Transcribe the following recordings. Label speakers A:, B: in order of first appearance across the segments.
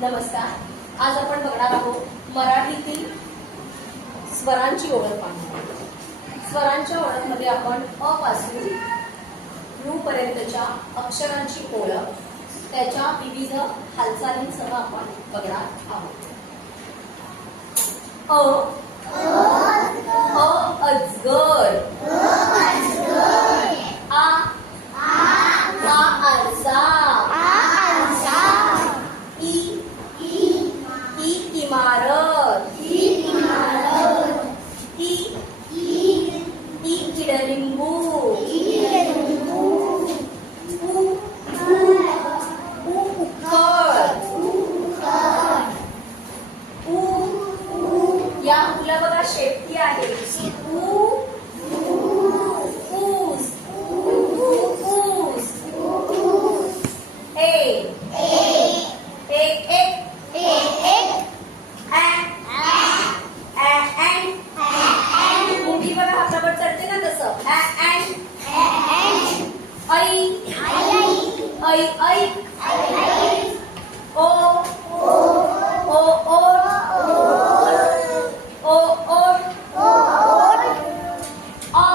A: नमस्कार. आज आपण बघणार आहोत मराठीतील स्वरांची ओळख पाहणार स्वरांच्या ओळखमध्ये आपण अ पासून यू पर्यंतच्या अक्षरांची ओळख त्याच्या विविध हालचालींसह आपण बघणार आहोत. अ ई इमारत ई ई किडलिंबू उ उ उखळ ऊ या मुला बघा शेपटी आहे ऊ ऊस ऊस ए एक एक ऐ ऐ ऐ ओ ओ ओट ओ ओट अ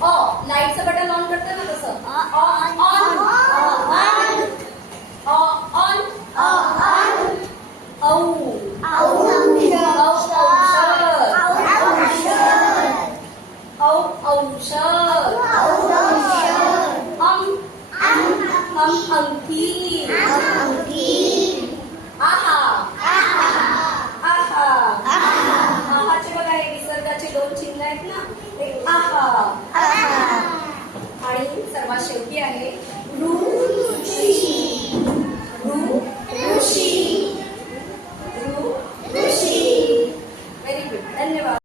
A: अ लाईटचं बटन ऑन करतं ना तसं ऑन ऑन अ ऑन औ औ औषध हम अंकी हम अंकी आहा। आहा। आहा। आहाचे बघा निसर्गाचे दोन चिन्ह आहेत ना. एक आहा. आहा. आणि सर्वात शेवटी आहे